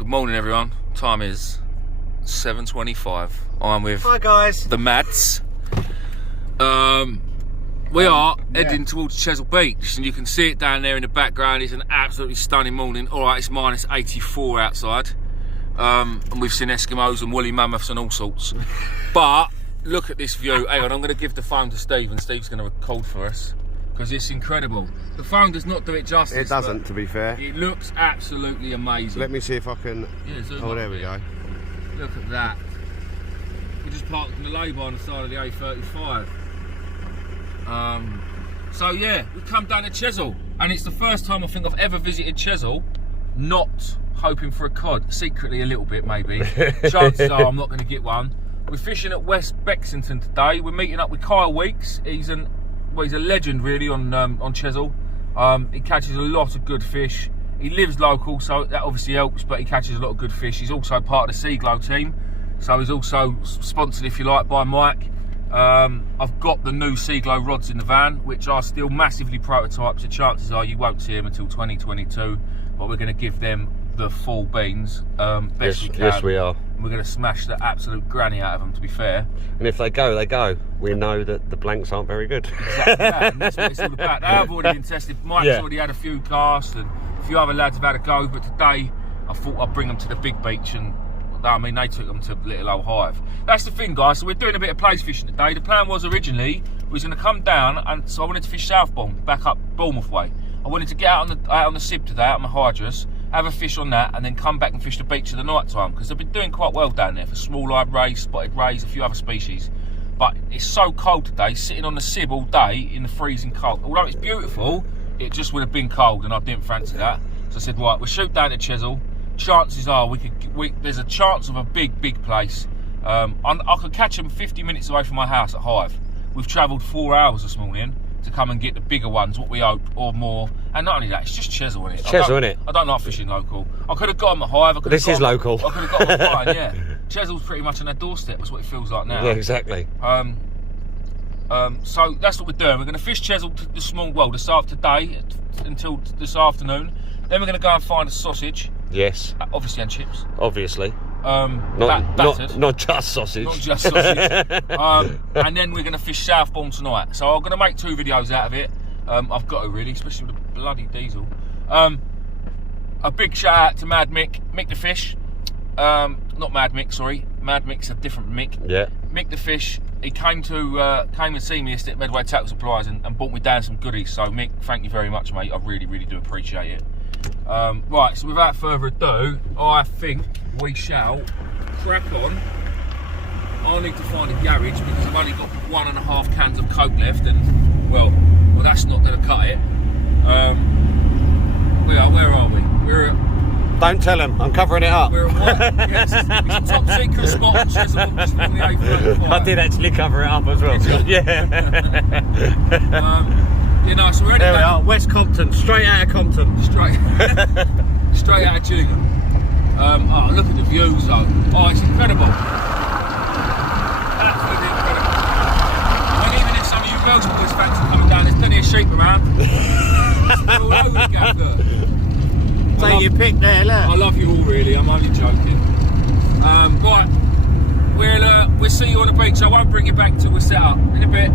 Good morning, everyone. Time is 7:25. I'm with hi guys, the Mads. We are heading towards Chesil Beach, and you can see it down there in the background. It's an absolutely stunning morning. All right, it's minus 84 outside, and we've seen Eskimos and woolly mammoths and all sorts. But look at this view. Hang on, I'm going to give the phone to Steve, and Steve's going to record for us because it's incredible. The phone does not do it justice. It doesn't, to be fair. It looks absolutely amazing. Let me see if I can. Yeah, oh, there we go. Look at that. We just parked in the lay-by on the side of the A35. So yeah, we come down to Chesil, and it's the first time I think I've ever visited Chesil, not hoping for a cod, secretly a little bit maybe. Chances are I'm not going to get one. We're fishing at West Bexington today. We're meeting up with Kyle Weeks. He's a legend really on Chesil. He catches a lot of good fish. He lives local, so that obviously helps, but he catches a lot of good fish. He's also part of the Seaglow team, so he's also sponsored, if you like, by Mike. I've got the new Seaglow rods in the van, which are still massively prototypes, so chances are you won't see them until 2022, but we're going to give them the full beans best we can. Yes, we are. We're going to smash the absolute granny out of them, to be fair. And if they go, they go. We know that the blanks aren't very good. Exactly that, and that's what it's all about. They have already been tested. Mike's already had a few casts, and a few other lads have had a go, but today I thought I'd bring them to the big beach, and I mean, they took them to Little Old Hive. That's the thing, guys. So we're doing a bit of plaice fishing today. The plan was originally we was going to come down, and so I wanted to fish Southbourne, back up Bournemouth way. I wanted to get out on the Sib today, out on the Hydrus, have a fish on that, and then come back and fish the beach at the night time, because they've been doing quite well down there for small-eyed rays, spotted rays, a few other species. But it's so cold today, sitting on the Sib all day in the freezing cold. Although it's beautiful, it just would have been cold, and I didn't fancy that. So I said, right, we'll shoot down to Chesil. Chances are there's a chance of a big plaice. I could catch them 50 minutes away from my house at Hive. We've travelled 4 hours this morning to come and get the bigger ones, what we hope, or more. And not only that, it's just Chesil, isn't it? Chesil, isn't it? I don't like fishing local. I could have got them at Hive. This is local. I could have got them at Hive, yeah. Chesil's pretty much on their doorstep. That's what it feels like now. Yeah, exactly. So that's what we're doing. We're going to fish Chesil this today until this afternoon. Then we're going to go and find a sausage. Yes. Obviously, and chips. Obviously. Battered. Not just sausage. Not just sausage. And then we're going to fish Southbourne tonight. So I'm going to make 2 videos out of it. I've got to really, especially with the bloody diesel. A big shout out to Mad Mick the Fish. Not Mad Mick, sorry. Mad Mick's a different Mick. Yeah. Mick the Fish. He came to see me at Medway Tackle Supplies and bought me down some goodies. So Mick, thank you very much, mate. I really do appreciate it. Right, so without further ado, I think we shall crack on. I need to find a garage because I've only got 1.5 cans of Coke left, and well, that's not going to cut it. Where are we? We're at, don't tell him, I'm covering it up. We're at what? Yes, it's a top secret spot on Chesil, just on the A35. I did actually cover it up as well. Yeah. You know, so we're there we are, West Compton, straight out of Compton. Straight out of Gillingham. Oh, look at the views though. Oh, it's incredible. Absolutely incredible. And even if some of you girls boys fancy coming down, there's plenty of sheep around. They're all over the gap, look. Take your pick there, look. I love you all really, I'm only joking. Right, we'll see you on the beach. I won't bring you back till we're set up in a bit.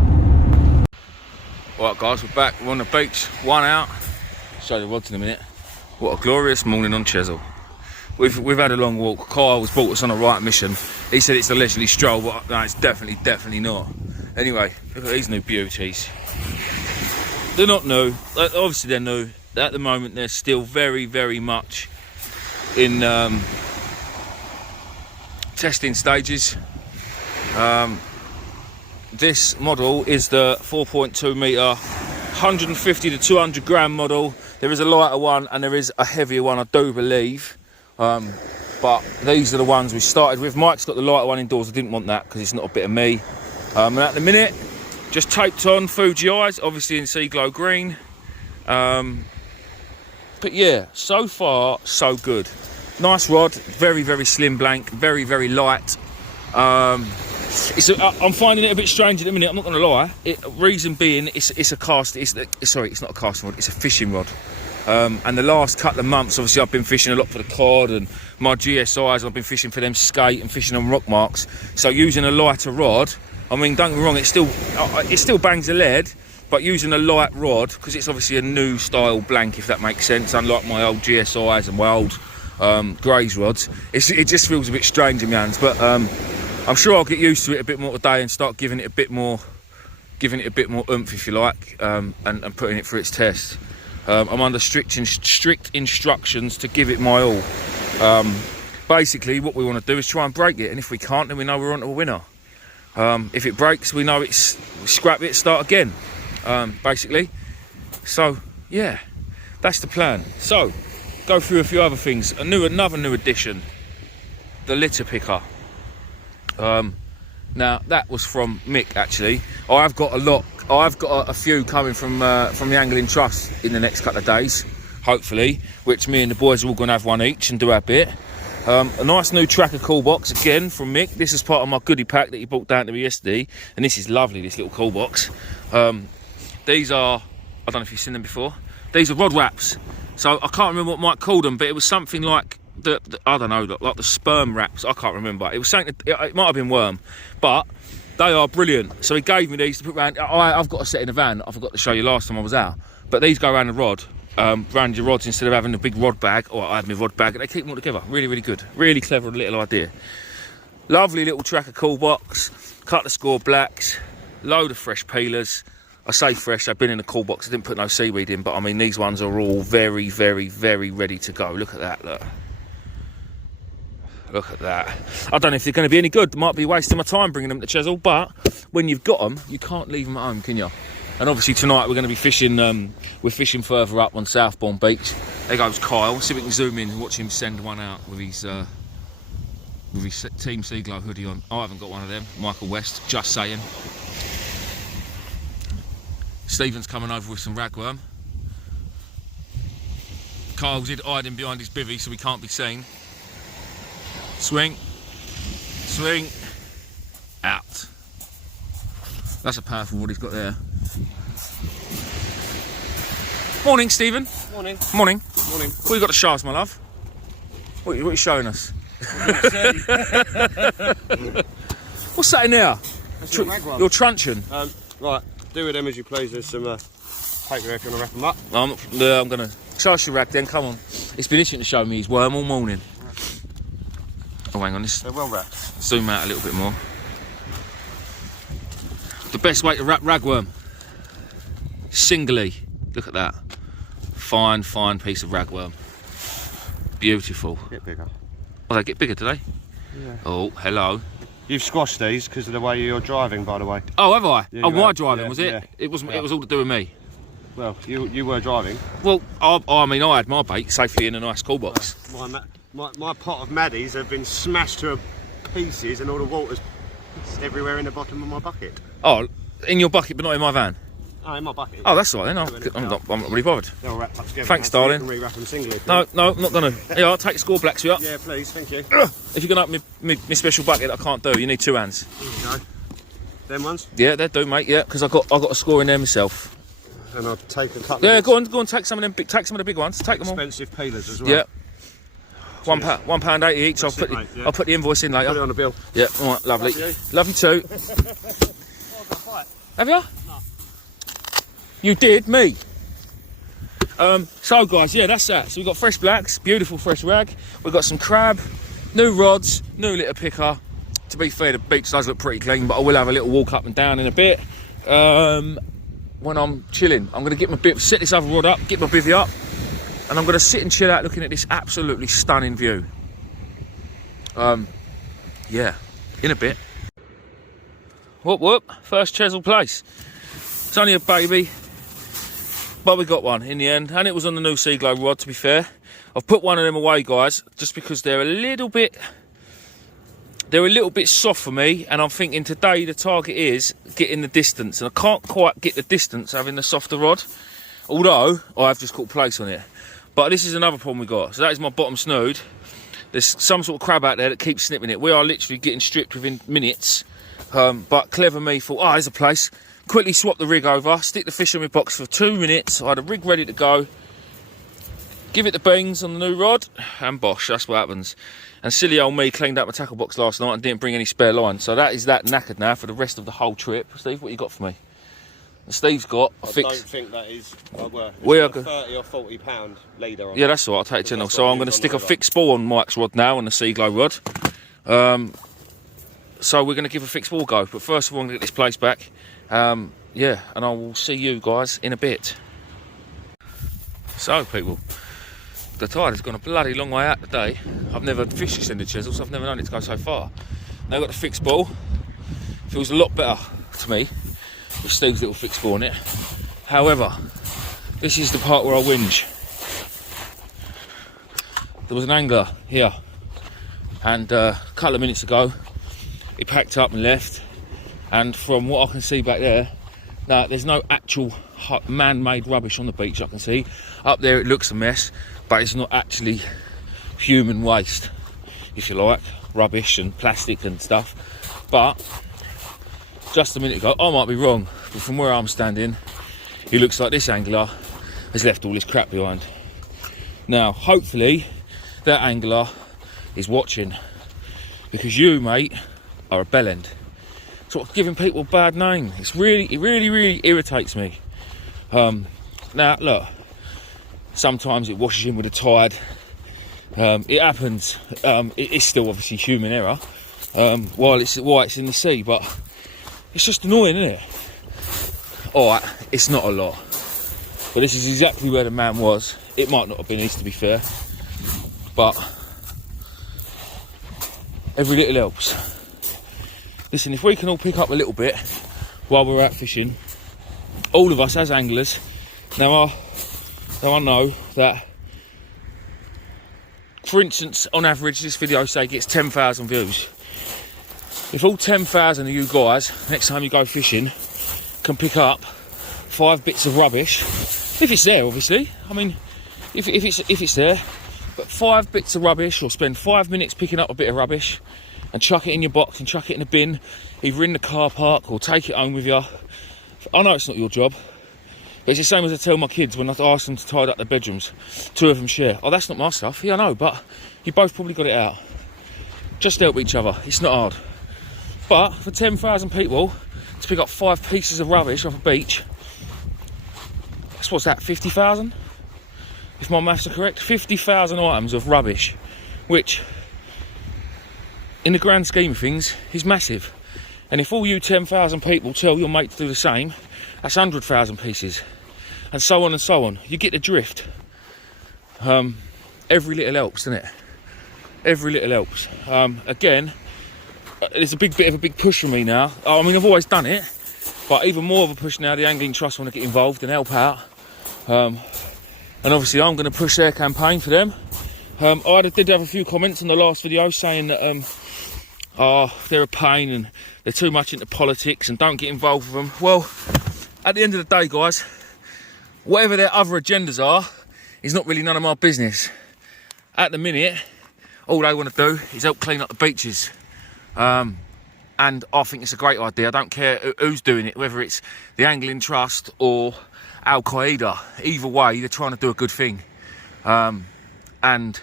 Right guys, we're back, we're on the beach, 1 out. Show the rods in a minute. What a glorious morning on Chesil. We've had a long walk. Kyle has brought us on a right mission. He said it's a leisurely stroll, but no, it's definitely not. Anyway, look at these new beauties. They're not new, obviously they're new. At the moment they're still very much in testing stages. This model is the 4.2 metre, 150 to 200 gram model. There is a lighter one and there is a heavier one, I do believe. But these are the ones we started with. Mike's got the lighter one indoors. I didn't want that because it's not a bit of me. And at the minute, just taped on Fuji eyes, obviously in Seaglow green. But yeah, so far, so good. Nice rod, very slim blank, very light. I'm finding it a bit strange at the minute, I'm not going to lie. Reason being, it's a cast. Sorry, it's not a casting rod, it's a fishing rod. And the last couple of months, obviously, I've been fishing a lot for the cod and my GSIs. I've been fishing for them skate and fishing on rock marks. So using a lighter rod, I mean, don't get me wrong, it still bangs the lead, but using a light rod, because it's obviously a new style blank, if that makes sense, unlike my old GSIs and my old Grays rods, it just feels a bit strange in my hands. But I'm sure I'll get used to it a bit more today and start giving it a bit more oomph, if you like, and putting it for its test. I'm under strict instructions to give it my all. Basically, what we want to do is try and break it, and if we can't, then we know we're on to a winner. If it breaks, we know we scrap it, start again, basically. So, yeah, that's the plan. So, go through a few other things. Another new addition, the litter picker. Now, that was from Mick, actually. I've got a few coming from the Angling Trust in the next couple of days, hopefully, which me and the boys are all going to have one each and do our bit. A nice new tracker cool box, again, from Mick. This is part of my goodie pack that he brought down to me yesterday, and this is lovely, this little cool box. These are, I don't know if you've seen them before, these are rod wraps. So I can't remember what Mike called them, but it was something like I don't know, like the sperm wraps. I can't remember. It was something. It might have been worm, but they are brilliant. So he gave me these to put around. I've got a set in the van. I forgot to show you last time I was out. But these go around the rod, around your rods instead of having a big rod bag. Or I have my rod bag, and they keep them all together. Really, really good. Really clever little idea. Lovely little tracker cool box. Cut the score blacks. Load of fresh peelers. I say fresh, they've been in the cool box. I didn't put no seaweed in, but I mean, these ones are all very, very, very ready to go. Look at that, look. Look at that. I don't know if they're going to be any good. Might be wasting my time bringing them to Chesil, but when you've got them, you can't leave them at home, can you? And obviously tonight we're going to be fishing, we're fishing further up on Southbourne Beach. There goes Kyle. See if we can zoom in and watch him send one out with his Team Seaglow hoodie on. I haven't got one of them. Michael West, just saying. Stephen's coming over with some ragworm. Kyle's hiding behind his bivvy so we can't be seen. Swing, swing, out. That's a powerful rod he's got there. Morning, Stephen. Morning. Morning. Morning. What you got to show us, my love? What are you showing us? What's that in there? That's your ragworm. Your truncheon. Right, do with them as you please. There's some paper there if you want to wrap them up. I'm going to show us your rag then, come on. It's been itching to show me his worm all morning. Oh, hang on, They're well wrapped. Zoom out a little bit more. The best way to wrap ragworm. Singly. Look at that. Fine, fine piece of ragworm. Beautiful. Get bigger. Oh, they get bigger today? Yeah. Oh, hello. You've squashed these because of the way you're driving, by the way. Oh, have I? Yeah, oh, my have. driving, Yeah, was it? yeah. It was all to do with me. Well, you were driving. Well, I mean, I had my bait safely in a nice cool box. My pot of maddies have been smashed to pieces and all the water's everywhere in the bottom of my bucket. Oh, in your bucket, but not in my van? Oh, in my bucket. Oh, that's all right then. I'm not really bothered. They're all wrapped up together. Thanks, So you darling. can re-wrap them singly. No, I'm not going to. Yeah, I'll take the score blacks for you up. Yeah, please, thank you. If you're going to open my special bucket that I can't do, you need two hands. There you go. Them ones? Yeah, they do, mate, yeah, because I got a score in there myself. And I'll take a couple Yeah, of go on, take some of them take some of the big ones. Take them all. expensive peelers as well. Yeah. £1.80 each. That's it, mate, yeah. I'll put the invoice in later. Put it on the bill. Yeah, all right, lovely. Love you too. Have you? No. You did, me. So guys, yeah, that's that. So we've got fresh blacks, beautiful fresh rag. We've got some crab, new rods, new litter picker. To be fair, the beach does look pretty clean, but I will have a little walk up and down in a bit. When I'm chilling, I'm going to set this other rod up, get my bivvy up, and I'm going to sit and chill out looking at this absolutely stunning view. Yeah, in a bit. Whoop whoop, first Chesil plaice. It's only a baby, but we got one in the end, and it was on the new Seaglow rod, to be fair. I've put one of them away, guys, just because they're a little bit soft for me, and I'm thinking today the target is getting the distance, and I can't quite get the distance having the softer rod, although I have just caught plaice on it. But this is another problem we got. So that is my bottom snood. There's some sort of crab out there that keeps snipping it. We are literally getting stripped within minutes. But clever me thought, oh, there's a plaice. Quickly swap the rig over, stick the fish in my box for 2 minutes. I had a rig ready to go. Give it the beans on the new rod, and bosh, that's what happens. And silly old me cleaned up my tackle box last night and didn't bring any spare line. So that is that knackered now for the rest of the whole trip. Steve, what you got for me? And Steve's got a fix. I don't think that is. We are 30 or 40 pound leader on. Yeah, that's all right. I'll take it to now. So I'm going to stick a fixed ball on Mike's rod now, on the Seaglow rod. So we're going to give a fixed ball go. But first of all, I'm going to get this place back. Yeah, and I will see you guys in a bit. So, people, the tide has gone a bloody long way out today. I've never fished this end of Chesil, so I've never known it to go so far. Now I've got the fixed ball. Feels a lot better to me with Steve's little fixed ball on it. However, this is the part where I whinge. There was an angler here, and a couple of minutes ago he packed up and left, and from what I can see back there, no, there's no actual man-made rubbish on the beach. I can see up there it looks a mess, but it's not actually human waste, if you like, rubbish and plastic and stuff. But just a minute ago, I might be wrong, but from where I'm standing, it looks like this angler has left all his crap behind. Now, hopefully, that angler is watching, because you, mate, are a bellend. Sort of giving people a bad name. It really irritates me. Now, look, sometimes it washes in with the tide. It happens. It is still obviously human error while it's in the sea, but it's just annoying, isn't it? Alright, it's not a lot, but this is exactly where the man was. It might not have been east, to be fair, but every little helps. Listen, if we can all pick up a little bit while we're out fishing, all of us as anglers, now I know that, for instance, on average this video, say, gets 10,000 views. If all 10,000 of you guys, next time you go fishing, can pick up 5 bits of rubbish, if it's there, obviously, I mean, if it's there, but 5 bits of rubbish, or spend 5 minutes picking up a bit of rubbish and chuck it in your box and chuck it in a bin, either in the car park or take it home with you. I know it's not your job, but it's the same as I tell my kids when I ask them to tidy up their bedrooms. 2 of them share. Oh, that's not my stuff. Yeah, I know, but you both probably got it out. Just help each other. It's not hard. But for 10,000 people to pick up 5 pieces of rubbish off a beach, that's, what's that, 50,000? If my maths are correct, 50,000 items of rubbish, which, in the grand scheme of things, is massive. And if all you 10,000 people tell your mate to do the same, that's 100,000 pieces, and so on and so on. You get the drift. Every little helps, doesn't it? Every little helps. Again, there's a bit of a big push for me now. I mean, I've always done it, but even more of a push now. The Angling Trust want to get involved and help out. And obviously I'm going to push their campaign for them. I did have a few comments in the last video saying that they're a pain and they're too much into politics and don't get involved with them. Well, at the end of the day, guys, whatever their other agendas are is not really none of my business. At the minute, all they want to do is help clean up the beaches. And I think it's a great idea. I don't care who's doing it, whether it's the Angling Trust or Al Qaeda. Either way, they're trying to do a good thing. And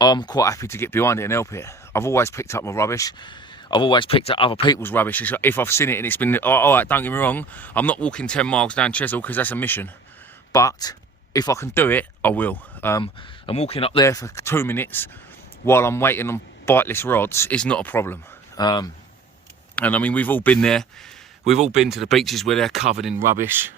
I'm quite happy to get behind it and help it. I've always picked up my rubbish. I've always picked up other people's rubbish if I've seen it and it's been, all right, don't get me wrong, I'm not walking 10 miles down Chesil because that's a mission. But if I can do it, I will. And walking up there for 2 minutes while I'm waiting on biteless rods is not a problem. And I mean, we've all been there. We've all been to the beaches where they're covered in rubbish.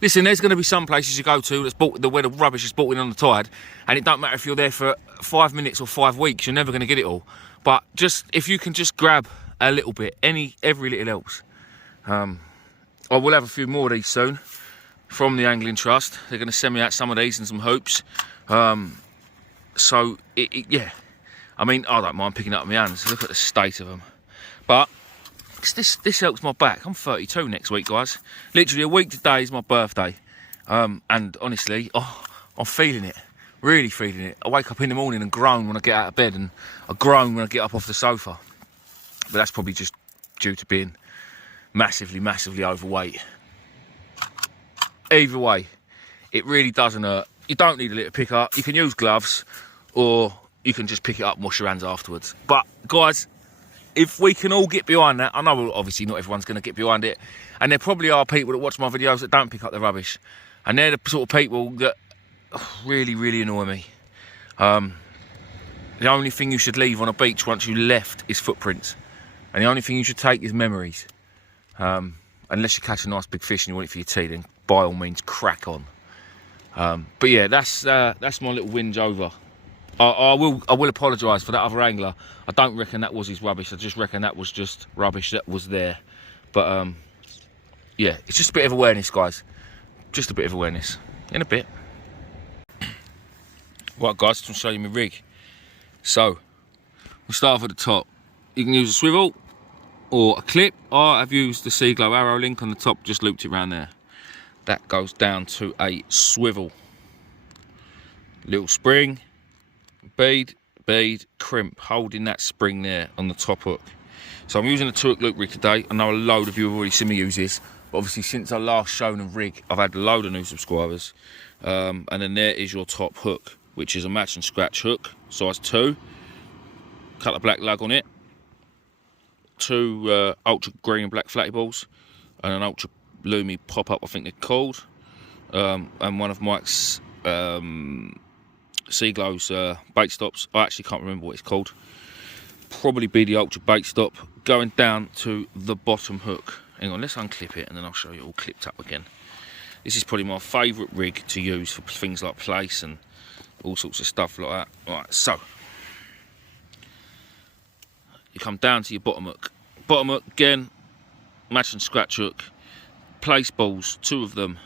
Listen, there's going to be some places you go to where the rubbish is brought in on the tide, and it don't matter if you're there for 5 minutes or 5 weeks, you're never going to get it all. But just if you can just grab a little bit, every little helps. I will have a few more of these soon from the Angling Trust. They're going to send me out some of these and some hoops. So yeah, I mean, I don't mind picking up my hands. Look at the state of them. But this helps my back. I'm 32 next week, guys. Literally a week today is my birthday. And honestly, I'm feeling it. Really feeling it. I wake up in the morning and groan when I get out of bed, and I groan when I get up off the sofa. But that's probably just due to being massively overweight. Either way, it really doesn't hurt. you don't need a litter picker. You can use gloves, or you can just pick it up and wash your hands afterwards. But guys, if we can all get behind that, I know obviously not everyone's going to get behind it, and there probably are people that watch my videos that don't pick up their rubbish, and they're the sort of people that really, really annoy me. The only thing you should leave on a beach once you left is footprints, and the only thing you should take is memories. Unless you catch a nice big fish and you want it for your tea, then by all means crack on. But yeah, that's my little whinge over. I will apologise for that other angler. I don't reckon that was his rubbish. I just reckon that was just rubbish that was there. But yeah, it's just a bit of awareness, guys. Just a bit of awareness. In a bit. Right, guys, just to show you my rig. So we'll start off at the top. You can use a swivel or a clip. I have used the Sea Glow arrow link on the top, just looped it around there. That goes down to a swivel. Little spring, bead, crimp, holding that spring there on the top hook. So I'm using a 2-hook loop rig today. I know a load of you have already seen me use this, but obviously since I last shown a rig, I've had a load of new subscribers. And then there is your top hook, which is a match and scratch hook, size 2. Cut the black lug on it. 2 ultra green and black flatty balls, and an ultra loomy pop-up, I think they're called. And one of Mike's Sea Glow's bait stops. I actually can't remember what it's called. Probably be the ultra bait stop. Going down to the bottom hook. Hang on, let's unclip it and then I'll show you all clipped up again. This is probably my favourite rig to use for things like plaice and all sorts of stuff like that. Right, so you come down to your bottom hook. Bottom hook, again, match and scratch hook. Plaice balls, 2 of them.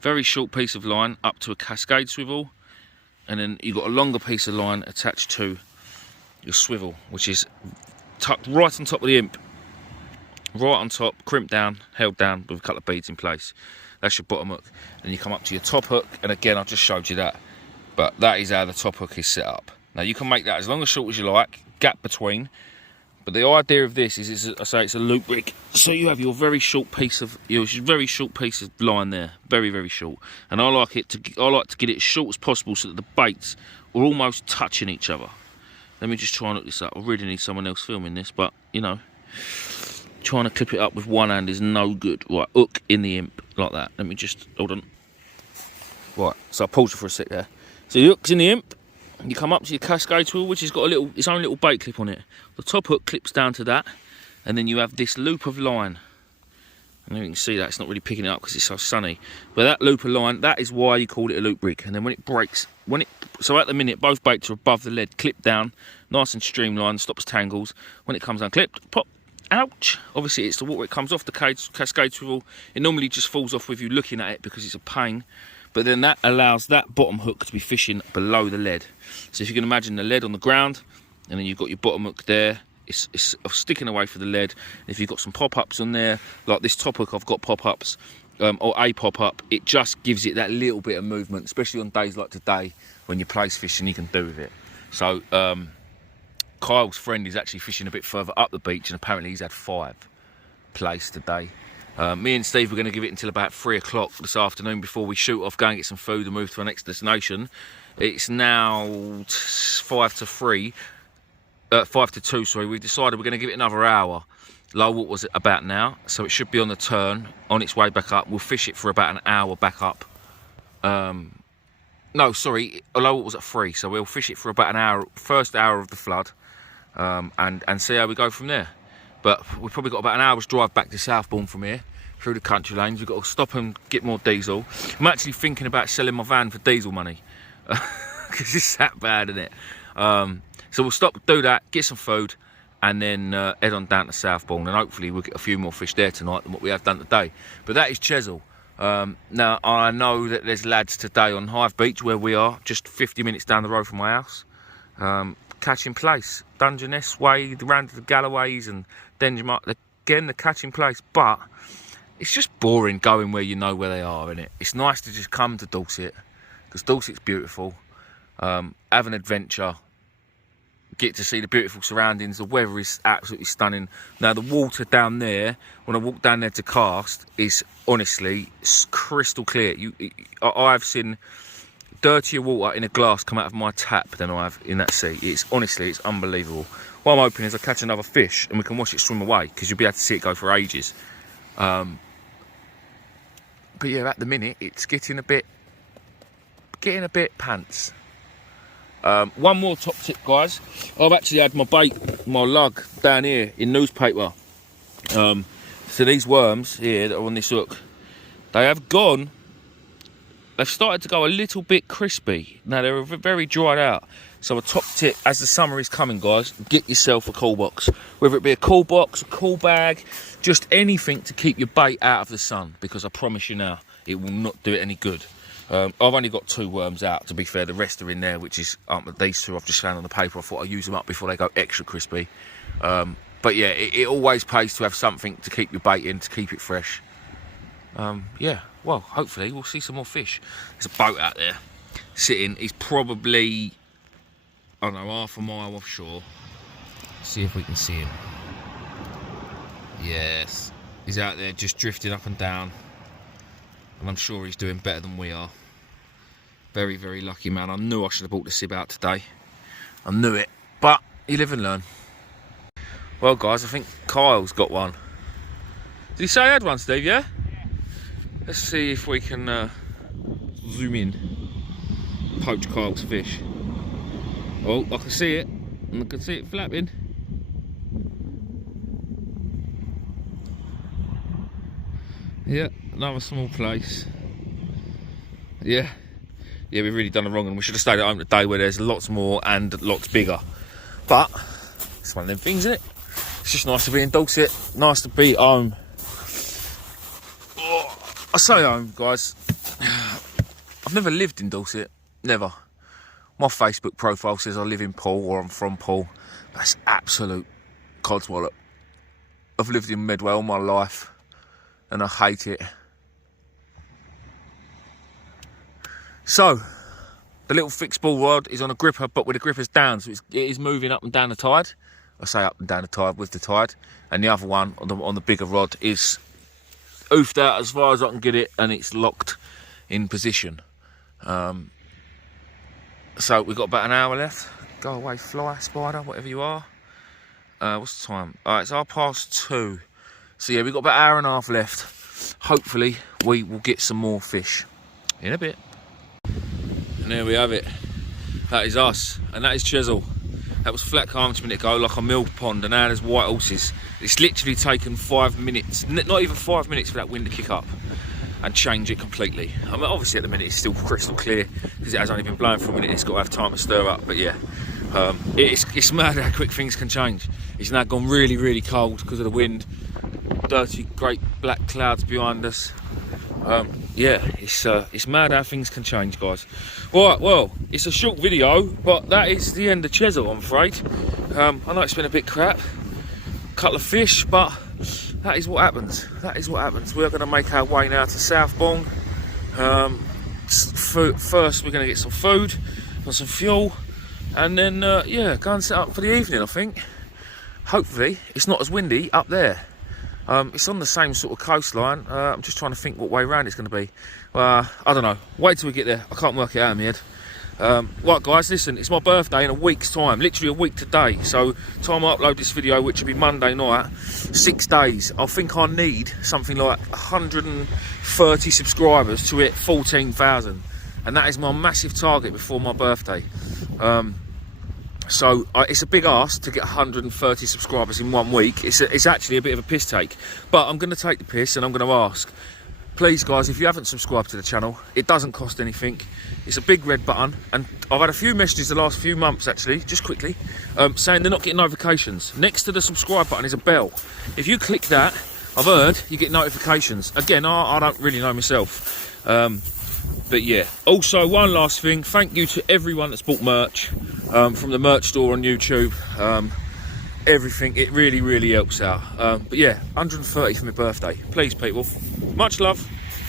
Very short piece of line up to a cascade swivel. And then you've got a longer piece of line attached to your swivel, which is tucked right on top of the imp. Right on top, crimped down, held down with a couple of beads in place. That's your bottom hook. And you come up to your top hook, and again, I've just showed you that. But that is how the top hook is set up. Now you can make that as long or short as you like, gap between. But the idea of this is, I say it's a loop rig. So you have your very short piece of line there, very, very short. And I like to get it as short as possible so that the baits are almost touching each other. Let me just try and look this up. I really need someone else filming this, but you know, trying to clip it up with one hand is no good. Right, hook in the imp like that. Let me just hold on. Right, so I paused it for a sec there. So the hook's in the imp. You come up to your cascade swivel, which has got its own little bait clip on it. The top hook clips down to that, and then you have this loop of line. And you can see that it's not really picking it up because it's so sunny. But that loop of line, that is why you call it a loop rig. And then when it breaks, so at the minute both baits are above the lead, clipped down, nice and streamlined, stops tangles. When it comes unclipped, pop, ouch. Obviously it's the water, it comes off the cascade swivel. It normally just falls off with you looking at it because it's a pain. But then that allows that bottom hook to be fishing below the lead. So if you can imagine the lead on the ground, and then you've got your bottom hook there, it's sticking away from the lead. If you've got some pop-ups on there, like this top hook, I've got pop-ups, or a pop-up, it just gives it that little bit of movement, especially on days like today when you're plaice fishing, you can do with it. So Kyle's friend is actually fishing a bit further up the beach, and apparently he's had 5 plaice today. Me and Steve were going to give it until about 3 o'clock this afternoon before we shoot off, go and get some food and move to our next destination. It's now 5 to 2, sorry. We've decided we're going to give it another hour. Low water was about now, so it should be on the turn, on its way back up. We'll fish it for about an hour back up. No, sorry, low water was at 3, so we'll fish it for about an hour, first hour of the flood, and see how we go from there. But we've probably got about an hour's drive back to Southbourne from here, through the country lanes. We've got to stop and get more diesel. I'm actually thinking about selling my van for diesel money, because it's that bad, isn't it? So we'll stop, do that, get some food, and then head on down to Southbourne, and hopefully we'll get a few more fish there tonight than what we have done today. But that is Chesil. Now, I know that there's lads today on Hive Beach, where we are, just 50 minutes down the road from my house, catching plaice. Dungeness Way, around the Galloways and Denmark, again, the catching plaice. But it's just boring going where you know where they are, isn't it? It's nice to just come to Dorset, because Dorset's beautiful, have an adventure, get to see the beautiful surroundings. The weather is absolutely stunning. Now the water down there, when I walk down there to cast, is honestly crystal clear. I've seen dirtier water in a glass come out of my tap than I have in that sea. It's honestly, it's unbelievable. What I'm hoping is I catch another fish and we can watch it swim away, because you'll be able to see it go for ages. But yeah, at the minute it's getting a bit pants. One more top tip, guys. I've actually had my bait, my lug down here in newspaper. So these worms here that are on this hook, they have gone. They've started to go a little bit crispy. Now they're very dried out. So a top tip, as the summer is coming, guys, get yourself a cool box. Whether it be a cool box, a cool bag, just anything to keep your bait out of the sun, because I promise you now, it will not do it any good. I've only got 2 worms out, to be fair. The rest are in there, which is these 2 I've just found on the paper. I thought I'd use them up before they go extra crispy. But yeah, it always pays to have something to keep your bait in, to keep it fresh. Yeah, well, hopefully we'll see some more fish. There's a boat out there sitting. He's probably, I don't know, half a mile offshore. See if we can see him. Yes, he's out there just drifting up and down. And I'm sure he's doing better than we are. Very, very lucky man. I knew I should have brought the sib out today. I knew it. But you live and learn. Well, guys, I think Kyle's got one. Did he say he had one, Steve, yeah? Let's see if we can zoom in. Poach Kyle's fish. Oh, I can see it. And I can see it flapping. Yeah, another small plaice. Yeah, we've really done it wrong, and we should have stayed at home today where there's lots more and lots bigger. But it's one of them things, isn't it? It's just nice to be in Dorset, nice to be home. Oh, I say home, guys. I've never lived in Dorset, never. My Facebook profile says I live in Poole or I'm from Poole. That's absolute codswallop. I've lived in Medway all my life, and I hate it. So, the little fixed ball rod is on a gripper, but with the grippers down, so it is moving up and down the tide. I say up and down the tide with the tide, and the other one on the bigger rod is oofed out as far as I can get it, and it's locked in position. So we've got about an hour left. Go away, fly, spider, whatever you are. What's the time? Alright, it's 2:30. So yeah, we've got about an hour and a half left. Hopefully we will get some more fish in a bit. And there we have it. That is us, and that is Chesil. That was flat calm a minute ago, like a mill pond, and now there's white horses. It's literally taken 5 minutes, not even 5 minutes for that wind to kick up and change it completely. I mean, obviously at the minute it's still crystal clear because it has only been blowing for a minute. It's got to have time to stir up, but yeah, it's mad how quick things can change. It's now gone really, really cold because of the wind. Dirty, great black clouds behind us. Yeah, it's mad how things can change, guys. Right, well, it's a short video, but that is the end of Chesil, I'm afraid. I know it's been a bit crap, couple of fish, but that is what happens. That is what happens. We're going to make our way now to Southbourne. First, we're going to get some food and some fuel, and then yeah, go and set up for the evening. I think. Hopefully, it's not as windy up there. It's on the same sort of coastline. I'm just trying to think what way round it's going to be. I don't know. Wait till we get there. I can't work it out in my head. Right, guys, listen, it's my birthday in a week's time. Literally a week today. So, time I upload this video, which will be Monday night, 6 days. I think I need something like 130 subscribers to hit 14,000. And that is my massive target before my birthday. So it's a big ask to get 130 subscribers in 1 week. It's actually a bit of a piss take, but I'm going to take the piss and I'm going to ask. Please, guys, if you haven't subscribed to the channel, it doesn't cost anything. It's a big red button, and I've had a few messages the last few months, actually, just quickly, saying they're not getting notifications. Next to the subscribe button is a bell. If you click that, I've heard you get notifications. Again, I don't really know myself. But yeah, also one last thing, thank you to everyone that's bought merch from the merch store on YouTube. Everything, it really, really helps out. But yeah, 130 for my birthday. Please, people, much love.